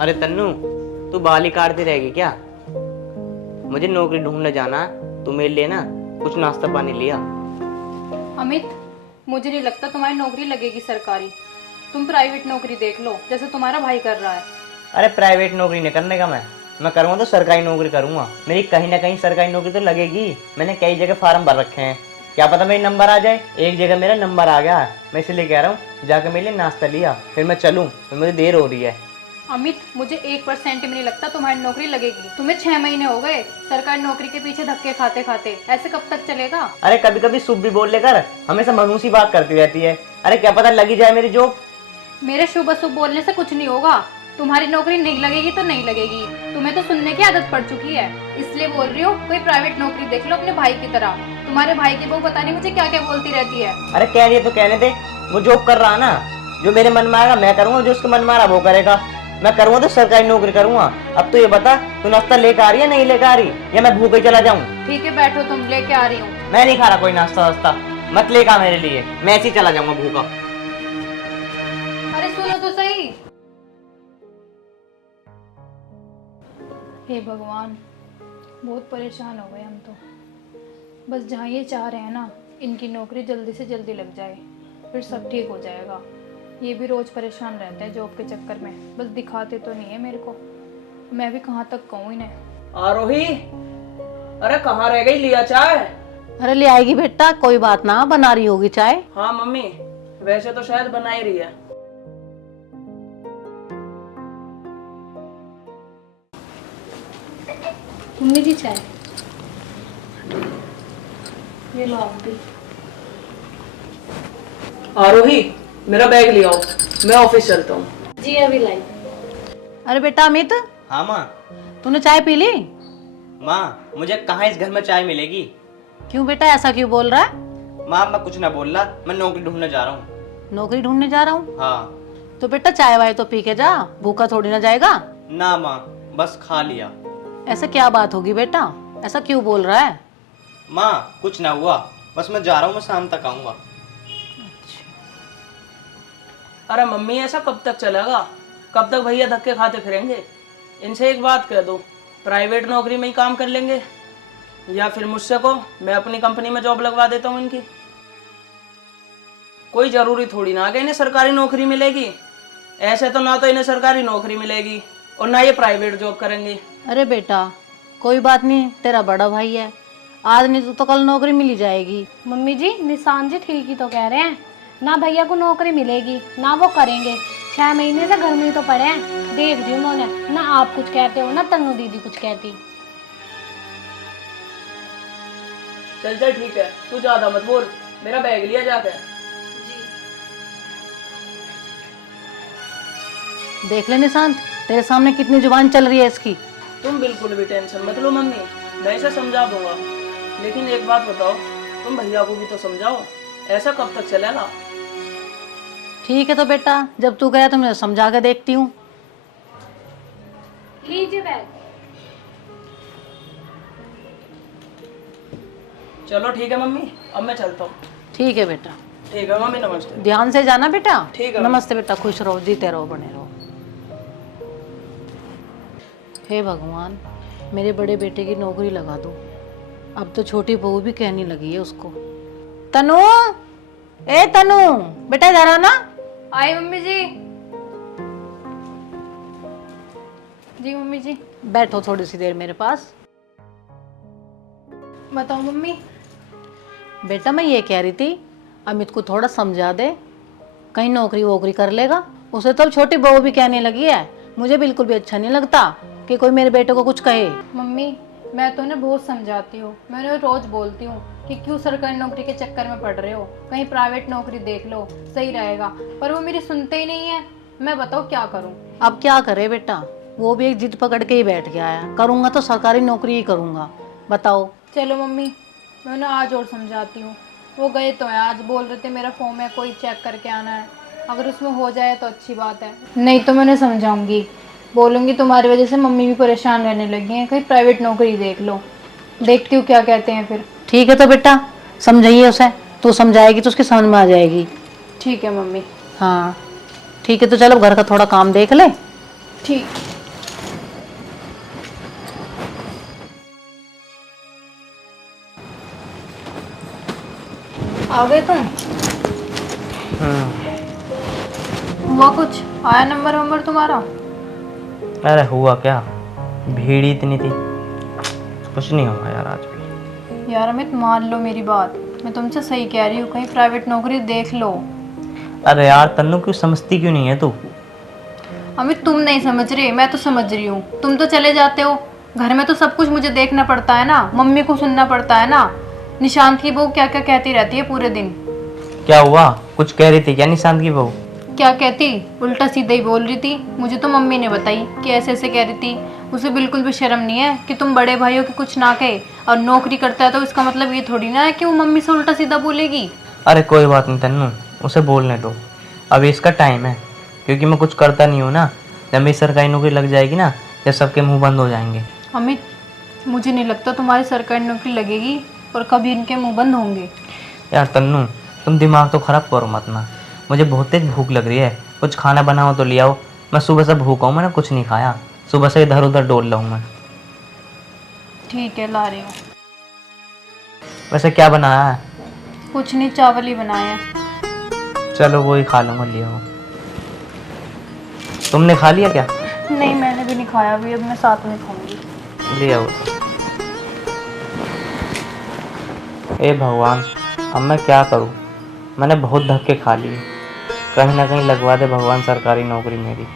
अरे तन्नू, तू बाल ही काटती रहेगी क्या? मुझे नौकरी ढूंढने जाना है, तू मेरे लिए ना कुछ नाश्ता पानी लिया। अमित, मुझे नहीं लगता तुम्हारी नौकरी लगेगी सरकारी। तुम प्राइवेट नौकरी देख लो जैसे तुम्हारा भाई कर रहा है। अरे प्राइवेट नौकरी नहीं करने का मैं करूँगा तो सरकारी नौकरी करूँगा। मेरी कहीं ना कहीं सरकारी नौकरी तो लगेगी। मैंने कई जगह फार्म भर रखे हैं, क्या पता मेरी नंबर आ जाए। एक जगह मेरा नंबर आ गया, मैं इसलिए कह रहा हूँ जाकर मेरे लिए नाश्ता लिया, फिर मैं चलूँ, फिर मुझे देर हो रही है। अमित, मुझे 1% भी नहीं लगता तुम्हारी नौकरी लगेगी। तुम्हें 6 महीने हो गए सरकारी नौकरी के पीछे धक्के खाते खाते, ऐसे कब तक चलेगा? अरे कभी कभी शुभ भी बोल लेकर हमेशा मनुष्य बात करती रहती है। अरे क्या पता लगी जाए मेरी जॉब। मेरे शुभ अशुभ बोलने से कुछ नहीं होगा। तुम्हारी नौकरी नहीं लगेगी तो नहीं लगेगी, तुम्हें तो सुनने की आदत पड़ चुकी है, इसलिए बोल रही हूँ कोई प्राइवेट नौकरी देख लो अपने भाई की तरह। तुम्हारे भाई की बहू पता नहीं मुझे क्या क्या बोलती रहती है। अरे कह रही है तो कहने दे, वो जॉब कर रहा ना, जो मेरे मन में आएगा मैं करूंगा, जो उसके मन में आ रहा वो करेगा। मैं करूंगा तो सरकारी नौकरी करूंगा। अब तो ये बता, तू नाश्ता लेकर आ रही है नहीं लेकर आ रही, या मैं भूखे चला जाऊं? ठीक है बैठो, तुम लेके आ रही हूँ। मैं नहीं खा रहा कोई नाश्ता वास्ता, मत लेकर आ मेरे लिए, मैं ऐसे ही चला जाऊंगा भूखा। अरे सुनो तो सही। हे भगवान, बहुत परेशान हो गए हम तो। बस जहाँ ये चाह रहे हैं ना, इनकी नौकरी जल्दी से जल्दी लग जाए, फिर सब ठीक हो जाएगा। ये भी रोज परेशान रहते हैं जॉब के चक्कर में, बस दिखाते तो नहीं है मेरे को। मैं भी कहाँ तक कहूँ इन्हें। आरोही, अरे कहाँ रह गई? लिया चाय? अरे ले आएगी बेटा, कोई बात ना, बना रही होगी चाय। हाँ मम्मी, वैसे तो शायद बना ही रही है। मम्मी जी चाय। ये लो आप भी। आरोही, मेरा बैग ले आओ, मैं ऑफिस चलता हूँ। जी अभी लाई। अरे बेटा अमित, हाँ माँ। तूने चाय पी ली? माँ, मुझे कहाँ इस घर में चाय मिलेगी? क्यों बेटा, ऐसा क्यों बोल रहा है? माँ मैं कुछ ना बोल रहा, मैं नौकरी ढूंढने जा रहा हूँ। नौकरी ढूंढने जा रहा हूँ? हाँ। तो बेटा चाय वाय तो पी के जा, भूखा थोड़ी ना जाएगा। ना माँ, बस खा लिया। ऐसा क्या बात होगी बेटा, ऐसा क्यों बोल रहा है? माँ कुछ ना हुआ, बस मैं जा रहा हूँ, मैं शाम तक आऊंगा। अरे मम्मी, ऐसा कब तक चलेगा? कब तक भैया धक्के खाते फिरेंगे? इनसे एक बात कह दो, प्राइवेट नौकरी में ही काम कर लेंगे, या फिर मुझसे को मैं अपनी कंपनी में जॉब लगवा देता हूँ इनकी। कोई जरूरी थोड़ी ना कि इन्हें सरकारी नौकरी मिलेगी। ऐसे तो ना तो इन्हें सरकारी नौकरी मिलेगी और ना ये प्राइवेट जॉब करेंगे। अरे बेटा कोई बात नहीं, तेरा बड़ा भाई है, आज नहीं तो कल नौकरी मिल ही जाएगी। मम्मी जी, निशान जी ठीक ही तो कह रहे हैं, ना भैया को नौकरी मिलेगी ना वो करेंगे। 6 महीने से घर में ही तो पड़े हैं, देख रही हूँ उन्होंने, ना आप कुछ कहते हो ना तन्नू दीदी कुछ कहती। चल चल ठीक है, तू ज्यादा मत बोल, मेरा बैग लिया जाकर। देख ले निशांत, तेरे सामने कितनी जुबान चल रही है इसकी। तुम बिल्कुल भी टेंशन मत लो मम्मी, मैं इसे समझा दूंगा। लेकिन एक बात बताओ, तुम भैया को भी तो समझाओ, ऐसा कब तक चलेगा? ठीक है तो बेटा, जब तू गया तो मैं समझा के देखती हूँ। लीजिए बैग। चलो ठीक है मम्मी, अब मैं चलता हूँ। ठीक है बेटा। ठीक है मम्मी, नमस्ते। ध्यान से जाना बेटा। ठीक है। नमस्ते बेटा, खुश रहो, जीते रहो, बने रहो। हे भगवान, मेरे बड़े बेटे की नौकरी लगा दो। अब तो छोटी बहू भी कहने लगी है उसको। तनु, ए तनु, बेटा इधर आ ना। आई मम्मी जी। जी मम्मी जी। बैठो थोड़ी सी देर मेरे पास। बताओ मम्मी। बेटा मैं ये कह रही थी, अमित को थोड़ा समझा दे, कहीं नौकरी वोकरी कर लेगा। उसे तो अब छोटी बहू भी कहने लगी है। मुझे बिल्कुल भी अच्छा नहीं लगता कि कोई मेरे बेटे को कुछ कहे। मम्मी, मैं तो उन्हें बहुत समझाती हूँ, मैं उन्हें रोज बोलती हूँ कि क्यों सरकारी नौकरी के चक्कर में पड़ रहे हो, कहीं प्राइवेट नौकरी देख लो, सही रहेगा, पर वो मेरी सुनते ही नहीं है। मैं बताओ क्या करूँ? अब क्या करे बेटा, वो भी एक जिद पकड़ के ही बैठ गया है, करूँगा तो सरकारी नौकरी ही करूँगा। बताओ। चलो मम्मी, मैं उन्हें आज और समझाती हूँ। वो गए तो है, आज बोल रहे थे मेरा फॉर्म है कोई चेक करके आना है, अगर उसमें हो जाए तो अच्छी बात है, नहीं तो मैं उन्हें समझाऊंगी, बोलूँगी तुम्हारी वजह से मम्मी भी परेशान रहने लगी हैं, कहीं प्राइवेट नौकरी देख लो। देखती हूँ क्या कहते हैं फिर। ठीक है तो बेटा समझाइए उसे, तू समझाएगी तो उसकी समझ में आ जाएगी। ठीक है मम्मी। हाँ ठीक है, तो चलो घर का थोड़ा काम देख ले। ठीक। आ गए तुम? हुआ कुछ? आया नंबर वंबर तुम्हारा? अरे हुआ क्या, भीड़ ही इतनी थी, कुछ नहीं हुआ यार आज भी। यार अमित मान लो मेरी बात, मैं तुमसे सही कह रही हूँ, कहीं प्राइवेट नौकरी देख लो। अरे यार तन्नू क्यों समझती क्यों नहीं है तू? अमित तुम नहीं समझ रहे, मैं तो समझ रही हूँ। तुम तो चले जाते हो, घर में तो सब कुछ मुझे देखना पड़ता है ना, मम्मी को सुनना पड़ता है ना। निशांत की बहू क्या क्या कहती रहती है पूरे दिन। क्या हुआ, कुछ कह रही थी क्या निशांत की बहू? क्या कहती, उल्टा सीधा ही बोल रही थी। मुझे तो मम्मी ने बताई कि ऐसे ऐसे कह रही थी। उसे बिल्कुल भी शर्म नहीं है कि तुम बड़े भाइयों की कुछ ना कहे, और नौकरी करता है तो इसका मतलब ये थोड़ी ना है कि वो मम्मी से उल्टा सीधा बोलेगी। अरे कोई बात नहीं तन्नू, उसे बोलने दो, अभी इसका टाइम है, क्योंकि मैं कुछ करता नहीं हूँ ना। जब मेरी सरकारी नौकरी लग जाएगी ना, जब सबके मुंह बंद हो जाएंगे। अमित मुझे नहीं लगता तुम्हारी सरकारी नौकरी लगेगी और कभी इनके मुंह बंद होंगे। यार तन्नू तुम दिमाग तो खराब करो मत ना, मुझे बहुत तेज भूख लग रही है, कुछ खाना बनाओ तो ले आओ। मैं सुबह से भूखा हूँ, मैंने कुछ नहीं खाया, सुबह से इधर उधर डोल रहा हूँ मैं। ठीक है ला रही हूँ। वैसे क्या बनाया है? कुछ नहीं, चावल ही बनाया है। चलो वो ही खा लूँगा, ले आओ। तुमने खा लिया क्या? नहीं मैंने भी नहीं खाया अभी, अब मैं साथ में खाऊंगी। ले आओ। ए भगवान, अब मैं क्या करूँ, मैंने बहुत धक्के खा लिए, कहीं ना कहीं लगवा दे भगवान सरकारी नौकरी मेरी।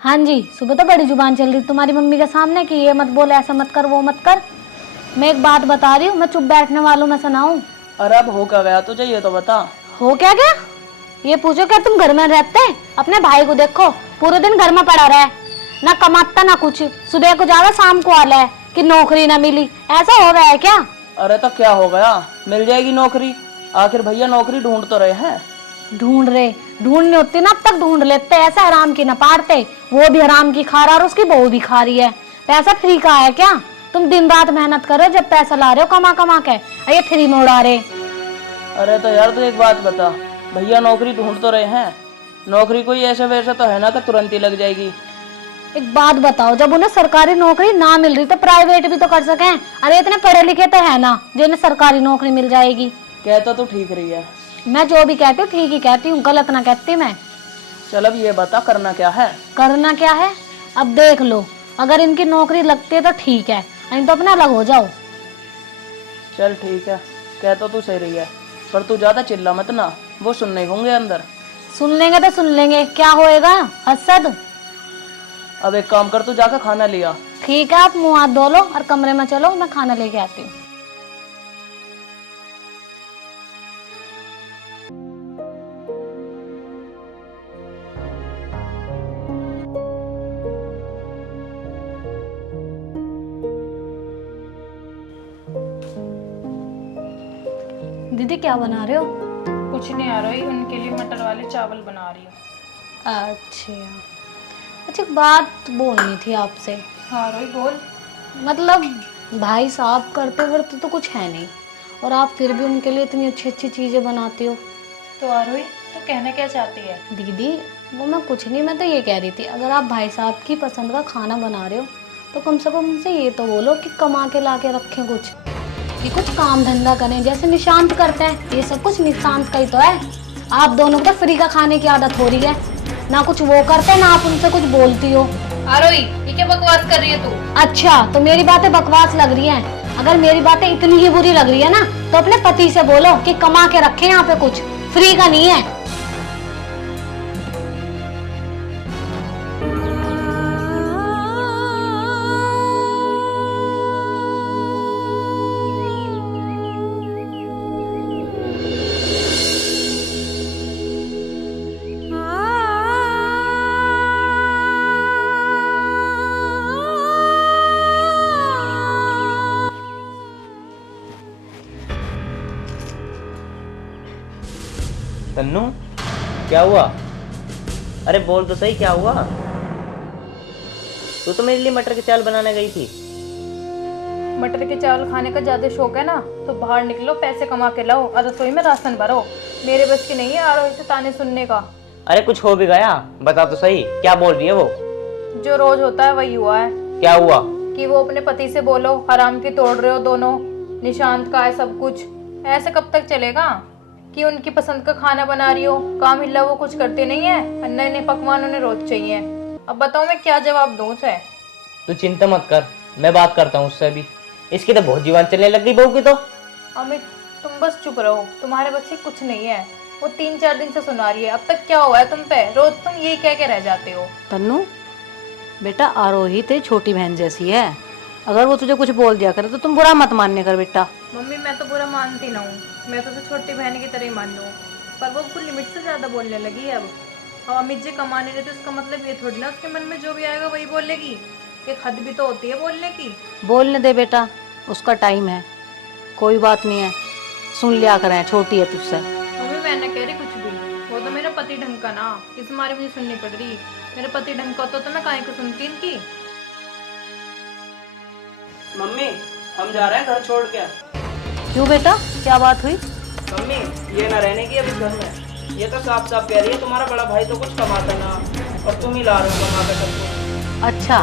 हाँ जी, सुबह तो बड़ी जुबान चल रही तुम्हारी मम्मी के सामने कि ये मत बोल, ऐसा मत कर, वो मत कर। मैं एक बात बता रही हूँ, मैं चुप बैठने वालों में सुनाऊं? अरे अब हो क्या गया तुझे, ये तो बता। हो क्या गया? ये पूछो क्या तुम घर में रहते? अपने भाई को देखो, पूरे दिन घर में पड़ा रहा है, ना कमाता ना कुछ, सुबह को जावा शाम को आला है कि नौकरी ना मिली। ऐसा हो रहा है क्या? अरे तो क्या हो गया, मिल जाएगी नौकरी, आखिर भैया नौकरी ढूंढ तो रहे हैं। ढूंढनी होती ना अब तक ढूंढ लेते, ऐसा हराम की ना पारते। वो भी हराम की खा रहा और उसकी बहू भी खा रही है। पैसा फ्री का है क्या? तुम दिन रात मेहनत करो, जब पैसा ला रहे हो कमा कमा के, ये फ्री में उड़ा रहे। अरे तो यार तू एक बात बता, भैया नौकरी ढूंढ तो रहे हैं, नौकरी कोई ऐसे वैसे तो है ना कि तुरंत ही लग जाएगी। एक बात बताओ, जब उन्हें सरकारी नौकरी ना मिल रही तो प्राइवेट भी तो कर सके। अरे इतने पढ़े लिखे तो है ना जिन्हें सरकारी नौकरी मिल जाएगी। कहता तो ठीक रही है। मैं जो भी कहती हूँ ठीक ही कहती हूँ, गलत ना कहती मैं। चल अब ये बता करना क्या है? करना क्या है? अब देख लो, अगर इनकी नौकरी लगती है तो ठीक है, नहीं तो अपना अलग हो जाओ। चल ठीक है, कहता तू सही रही है, पर तू ज्यादा चिल्ला मत ना, वो सुनने होंगे अंदर। सुन लेंगे तो सुन लेंगे, क्या होएगा हसद। अब एक काम कर, तू जाकर खाना लिया। ठीक है, आप मुंह हाथ धो लो और कमरे में चलो, मैं खाना लेके आती हूँ। दीदी क्या बना रहे हो? कुछ नहीं आ रही, उनके लिए मटर वाले चावल बना रही हूँ। अच्छा, एक बात बोलनी थी आपसे। हाँ रोई बोल। मतलब भाई साहब करते करते तो कुछ है नहीं, और आप फिर भी उनके लिए इतनी अच्छी अच्छी चीज़ें बनाती हो। तो आरोही तो कहना क्या चाहती है? दीदी वो मैं कुछ नहीं, मैं तो ये कह रही थी, अगर आप भाई साहब की पसंद का खाना बना रहे हो तो कम से कम उनसे ये तो बोलो कि कमा के ला के रखें कुछ, कि कुछ काम धंधा करें जैसे निशांत करते हैं। ये सब कुछ निशांत का ही तो है। आप दोनों को तो फ्री का खाने की आदत हो रही है, ना कुछ वो करते ना आप उनसे कुछ बोलती हो। आरोही ये क्या बकवास कर रही है तू? अच्छा तो मेरी बातें बकवास लग रही हैं? अगर मेरी बातें इतनी ही बुरी लग रही है ना तो अपने पति से बोलो कि कमा के रखें, यहाँ पे कुछ फ्री का नहीं है। तन्नू क्या हुआ? अरे बोल तो सही, क्या हुआ? तू तो मेरे लिए मटर के चावल बनाने गई थी। मटर के चावल खाने का ज्यादा शौक है ना, तो बाहर निकलो, पैसे कमा के लाओ और रसोई में राशन भरो। मेरे बस की नहीं है आरोही से ताने सुनने का। अरे कुछ हो भी गया, बता तो सही, क्या बोल रही है वो? जो रोज होता है वही हुआ है। क्या हुआ? कि वो अपने पति से बोलो हराम की तोड़ रहे हो दोनों, निशांत का है सब कुछ, ऐसे कब तक चलेगा कि उनकी पसंद का खाना बना रही हो, काम हिला वो कुछ करते नहीं है, नए नए पकवान उन्हें रोज चाहिए। अब बताओ मैं क्या जवाब दूं उसे? तू चिंता मत कर, मैं बात करता हूँ उससे भी। इसकी तो बहुत जीवान चलने लग गई बहू की तो। अमित तुम बस चुप रहो, तुम्हारे बच्चे कुछ नहीं है। वो 3-4 दिन से सुना रही है। अब तक क्या हुआ है तुम पे? रोज तुम यही कह के रह जाते हो। तन्नू बेटा, आरोही ते छोटी बहन जैसी है, अगर वो तुझे कुछ बोल दिया करे तो तुम बुरा मत मानने कर बेटा। मम्मी मैं तो बुरा मानती ना हूँ, मैं तो उसे छोटी बहन की तरह ही मान लूँ, पर वो कुछ लिमिट से ज़्यादा बोलने लगी है अब। और अमित जी कमाने रहते उसका मतलब ये थोड़ी ना उसके मन में जो भी आएगा वही बोलेगी। एक हद भी तो होती है बोलने की। बोलने दे बेटा, उसका टाइम है, कोई बात नहीं है, सुन लिया करें, छोटी है तुझसे। मम्मी मैं ना कह रही कुछ भी, वो तो मेरा पति ढंग का ना, इस मारे मुझे सुननी पड़ रही। मेरे पति ढंग का तो मैं काहे को सुनती इनकी। मम्मी हम जा रहे हैं घर छोड़ के। क्यों बेटा, क्या बात हुई? मम्मी ये ना रहने की अभी घर में, ये तो साफ साफ कह रही है तुम्हारा बड़ा भाई तो कुछ कमाता ना, और तुम ही ला रहे हो कमा के सबको। अच्छा,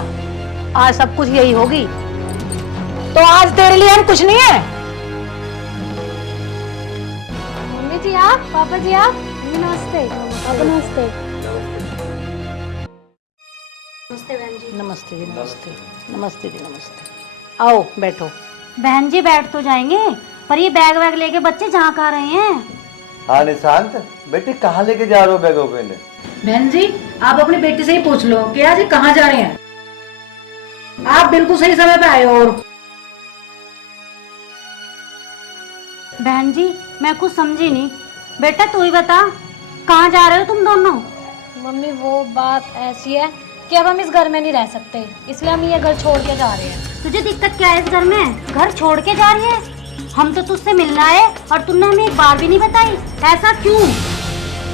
आज सब कुछ यही होगी, तो आज तेरे लिए हम कुछ नहीं है। मम्मी जी आप, पापा जी आप, नमस्ते। पापा नमस्ते। नमस्ते बहन जी। नमस्ते जी, नमस्ते नमस्ते जी, नमस्ते। आओ बैठो। बहन जी बैठ तो जाएंगे, पर ये बैग वैग लेके बच्चे जहाँ कहाँ रहे हैं? हाँ निशांत, बेटे कहाँ लेके जा रहे हो बैगों को इन्हें? बहन जी आप अपनी बेटी से ही पूछ लो कि आज ये कहाँ जा रहे हैं। आप बिल्कुल सही समय पे आए हो। और बहन जी मैं कुछ समझी नहीं, बेटा तू ही बता कहाँ जा रहे हो तुम दोनों? मम्मी वो बात ऐसी है कि अब हम इस घर में नहीं रह सकते, इसलिए हम ये घर छोड़ के जा रहे हैं। तुझे दिक्कत क्या है इस घर में? घर छोड़ के जा रही है? हम तो तुझसे मिलना है और तुमने हमें एक बार भी नहीं बताई, ऐसा क्यों?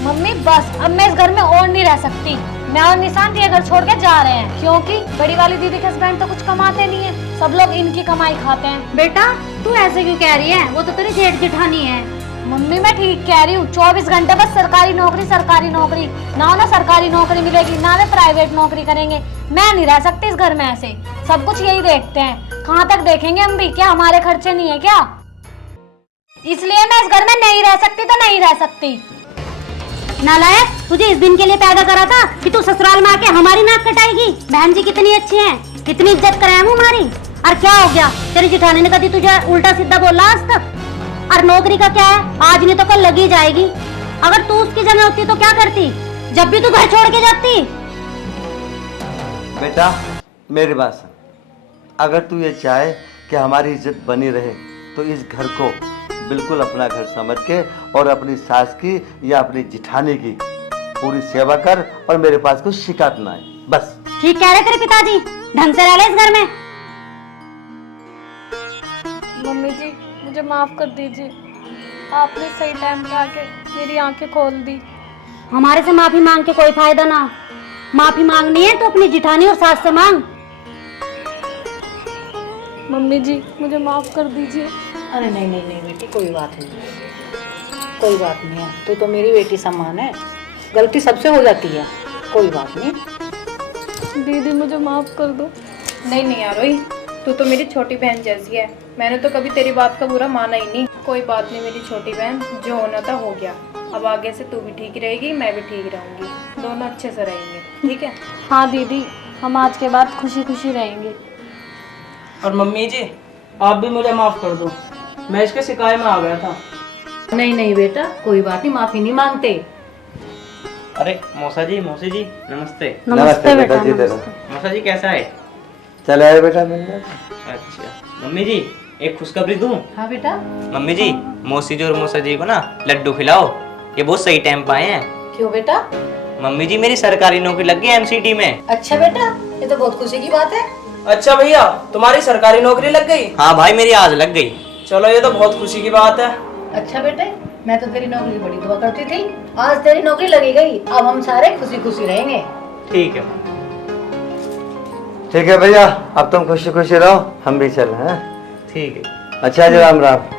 मम्मी बस अब मैं इस घर में और नहीं रह सकती। मैं और निशांत ये घर छोड़ के जा रहे हैं, क्योंकि बड़ी वाली दीदी के हस्बैंड तो कुछ कमाते नहीं है, सब लोग इनकी कमाई खाते हैं। बेटा तू ऐसे क्यों कह रही है? वो तो तेरी जेठ जेठानी है। मम्मी मैं ठीक कह रही हूँ, 24 घंटे बस सरकारी नौकरी सरकारी नौकरी, ना सरकारी नौकरी मिलेगी ना वे प्राइवेट नौकरी करेंगे। मैं नहीं रह सकती इस घर में ऐसे, सब कुछ यही देखते हैं, कहाँ तक देखेंगे हम भी, क्या हमारे खर्चे नहीं है क्या? इसलिए मैं इस घर में नहीं रह सकती तो नहीं रह सकती। नालायक, तुझे इस दिन के लिए पैदा करा था कि तू ससुराल में आके हमारी नाक कटाएगी। बहन जी कितनी अच्छी हैं, कितनी इज्जत कराए हम हमारी। और क्या हो गया, तेरी जेठानी ने कभी तुझे उल्टा सीधा बोला आज तक? और नौकरी का क्या है, आज नहीं तो कल लगी जाएगी। अगर तू उसकी जगह होती तो क्या करती? जब भी तू घर छोड़ के जाती। बेटा मेरी बात सुन, अगर तू ये चाहे कि हमारी इज्जत बनी रहे तो इस घर को बिल्कुल अपना घर समझ के और अपनी सास की या अपनी जिठानी की पूरी सेवा कर, और मेरे पास कुछ शिकायत ना आए, बस। ठीक कह रहे तेरे पिताजी, ढंग से रह ले इस घर में। मम्मी जी मुझे माफ कर दीजिए, आपने सही टाइम पे आके मेरी आंखें खोल दी। हमारे से माफी मांग के कोई फायदा ना, माफी मांगनी है तो अपनी जिठानी और सास से मांग। मम्मी जी मुझे माफ कर दीजिए। अरे नहीं नहीं नहीं बेटी, कोई बात नहीं, कोई बात नहीं है, तू तो मेरी बेटी समान है, गलती सबसे हो जाती है, कोई बात नहीं। दीदी मुझे माफ कर दो। नहीं नहीं आरोही, तू तो मेरी छोटी बहन जैसी है, मैंने तो कभी तेरी बात का बुरा माना ही नहीं। कोई बात नहीं मेरी छोटी बहन, जो होना था हो गया। अब आगे से तू भी ठीक रहेगी, मैं भी ठीक रहूंगी, दोनों अच्छे से रहेंगे, ठीक है? हाँ दीदी, हम आज के बाद खुशी खुशी रहेंगे। और मम्मी जी आप भी मुझे माफ कर दो, मैं इसके शिकायत में आ गया था। नहीं नहीं बेटा, कोई बात नहीं, माफी नहीं मांगते। अरे मौसा जी, मौसी जी नमस्ते। नमस्ते बेटा जी। मौसा जी कैसा है? चले आए बेटा मिलने। अच्छा मम्मी जी एक खुशखबरी दूं? हाँ बेटा। मम्मी जी मौसी जी और मौसा जी को ना लड्डू खिलाओ, ये बहुत सही टाइम पे आए हैं। क्यों बेटा? मम्मी जी मेरी सरकारी नौकरी लग गई एमसीडी में। अच्छा बेटा, ये तो बहुत खुशी की बात है। अच्छा भैया तुम्हारी सरकारी नौकरी लग गई? हाँ भाई मेरी आज लग गई। चलो ये तो बहुत खुशी की बात है। अच्छा बेटे, मैं तो तेरी नौकरी की बड़ी दुआ करती थी, आज तेरी नौकरी लगी गई, अब हम सारे खुशी खुशी रहेंगे। ठीक है। ठीक है भैया, अब तुम खुशी खुशी रहो, हम भी चल हैं। ठीक है। अच्छा जी, राम राम।